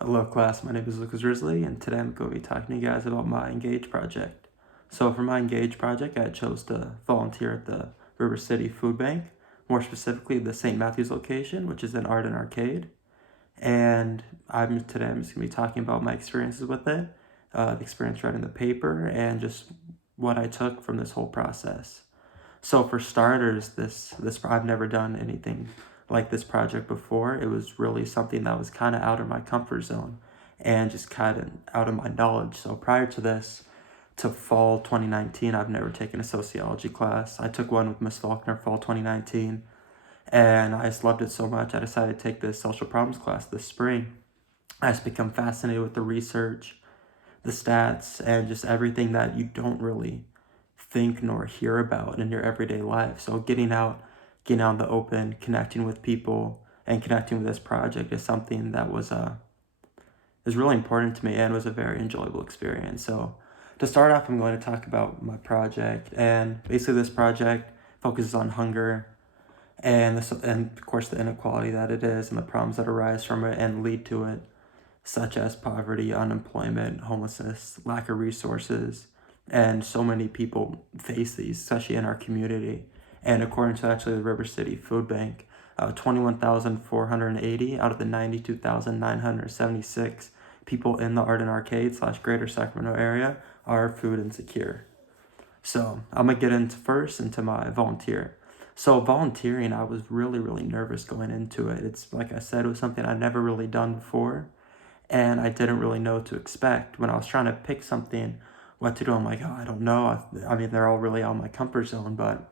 Hello class, my name is Lucas Risley, and today I'm going to be talking to you guys about my Engage project. So for my Engage project, I chose to volunteer at the River City Food Bank, more specifically the St. Matthews location, which is an art and arcade. And today I'm just going to be talking about my experiences with it, the experience writing the paper, and just what I took from this whole process. So for starters, this I've never done anything like this project before. It was really something that was kind of out of my comfort zone and just kind of out of my knowledge. So prior to this, to fall 2019, I've never taken a sociology class. I took one with Miss Faulkner fall 2019, and I just loved it so much. I decided to take this social problems class this spring. I just become fascinated with the research, the stats, and just everything that you don't really think nor hear about in your everyday life. So getting out in the open, connecting with people, and connecting with this project is something that is really important to me and was a very enjoyable experience. So to start off, I'm going to talk about my project, and basically this project focuses on hunger and of course the inequality that it is and the problems that arise from it and lead to it, such as poverty, unemployment, homelessness, lack of resources, and so many people face these, especially in our community. And according to actually the River City Food Bank, 21,480 out of the 92,976 people in the art and arcade / greater Sacramento area are food insecure. So I'm gonna get into my volunteer. So volunteering, I was really nervous going into it. It's like I said, it was something I'd never really done before, and I didn't really know what to expect. When I was trying to pick something, what to do, I'm like, oh, I don't know. I mean, they're all really out of my comfort zone, but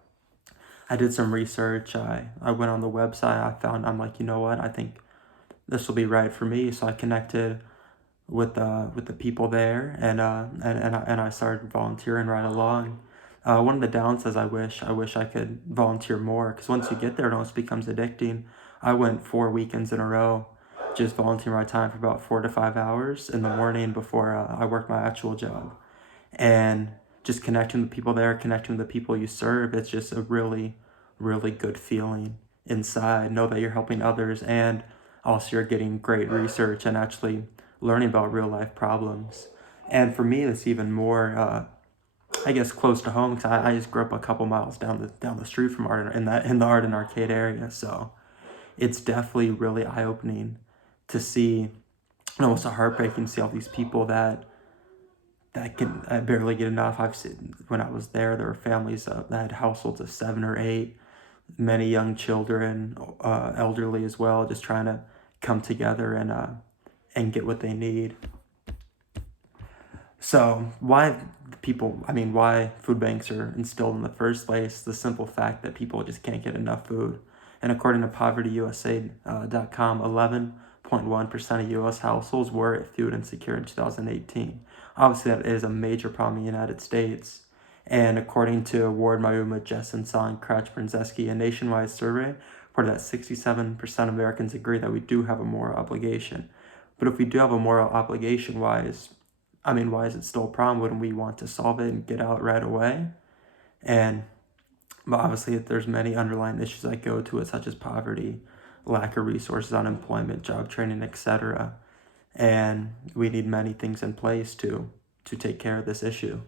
I did some research. I went on the website. I'm like, you know what? I think this will be right for me. So I connected with the people there, and I started volunteering right along. One of the downsides, I wish I could volunteer more, because once you get there, it almost becomes addicting. I went 4 weekends in a row, just volunteering my time for about 4 to 5 hours in the morning before I worked my actual job, and just connecting with people there, connecting with the people you serve. It's just a really good feeling inside. Know that you're helping others, and also you're getting great research and actually learning about real life problems. And for me, it's even more, I guess, close to home, because I just grew up a couple miles down the street from art in the art and arcade area. So it's definitely really eye opening to see, and almost heartbreaking to see all these people that can barely get enough. I've seen when I was there were families that had households of 7 or 8, many young children, elderly as well, just trying to come together and get what they need. So why food banks are instilled in the first place? The simple fact that people just can't get enough food. And according to PovertyUSA.com, 11.1% of U.S. households were food insecure in 2018. Obviously, that is a major problem in the United States. And according to Ward Mayuma, Jessen, Song, Crouch, Brzezinski, a nationwide survey reported that 67% of Americans agree that we do have a moral obligation. But if we do have a moral obligation, why is it still a problem? Wouldn't we want to solve it and get out right away? But obviously, there's many underlying issues that go to it, such as poverty, lack of resources, unemployment, job training, etc. And we need many things in place to take care of this issue.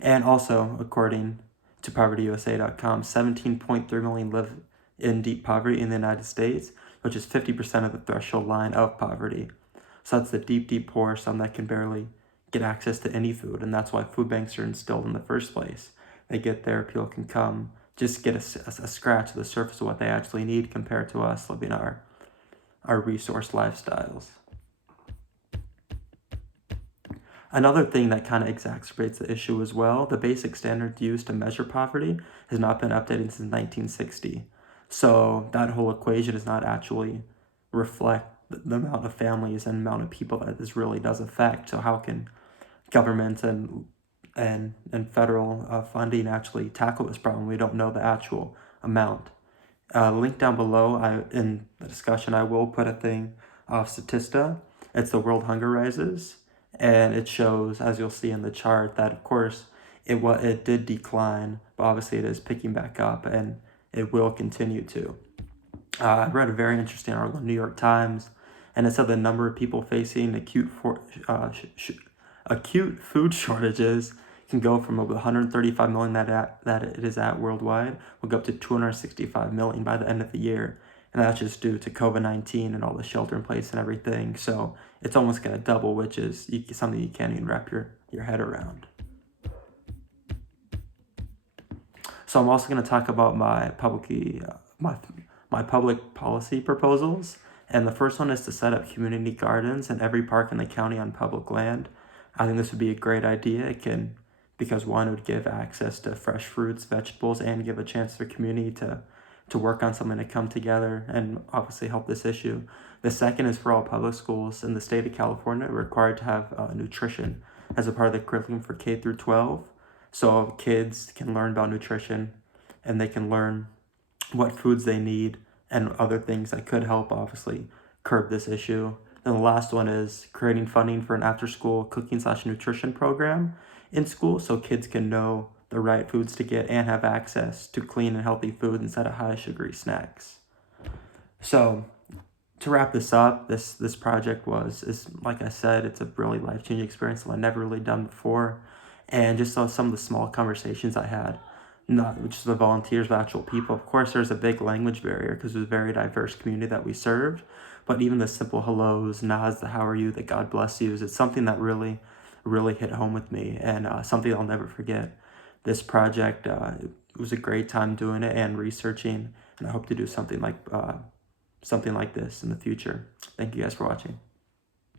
And also, according to PovertyUSA.com, 17.3 million live in deep poverty in the United States, which is 50% of the threshold line of poverty. So that's the deep poor, some that can barely get access to any food, and that's why food banks are instilled in the first place. They get there, people can come, just get a scratch of the surface of what they actually need compared to us living our resource lifestyles. Another thing that kind of exacerbates the issue as well, the basic standards used to measure poverty has not been updated since 1960. So that whole equation does not actually reflect the amount of families and amount of people that this really does affect. So how can government and federal funding actually tackle this problem? We don't know the actual amount. Link down below, in the discussion, I will put a thing of Statista. It's the World Hunger Rises, and it shows, as you'll see in the chart, that of course it did decline, but obviously it is picking back up, and it will continue to. I read a very interesting article in the New York Times and it said the number of people facing acute food shortages can go from over 135 million that it is at worldwide, will go up to 265 million by the end of the year. And that's just due to COVID-19 and all the shelter in place and everything. So it's almost going to double, which is something you can't even wrap your head around. So I'm also going to talk about my public policy proposals. And the first one is to set up community gardens in every park in the county on public land. I think this would be a great idea. Because one, it would give access to fresh fruits, vegetables, and give a chance for the community to work on something, to come together and obviously help this issue. The second is for all public schools in the state of California required to have nutrition as a part of the curriculum for K through 12. So kids can learn about nutrition and they can learn what foods they need and other things that could help obviously curb this issue. Then the last one is creating funding for an after-school cooking/nutrition program in school so kids can know the right foods to get and have access to clean and healthy food instead of high sugary snacks. So to wrap this up, this project is like I said, it's a really life-changing experience that I've never really done before. And just some of the small conversations I had, not just the volunteers, but actual people. Of course, there's a big language barrier because it's a very diverse community that we served. But even the simple hellos, nods, the how are you, the God bless yous, it's something that really, really hit home with me, and something I'll never forget. This project, it was a great time doing it and researching, and I hope to do something like this in the future. Thank you guys for watching.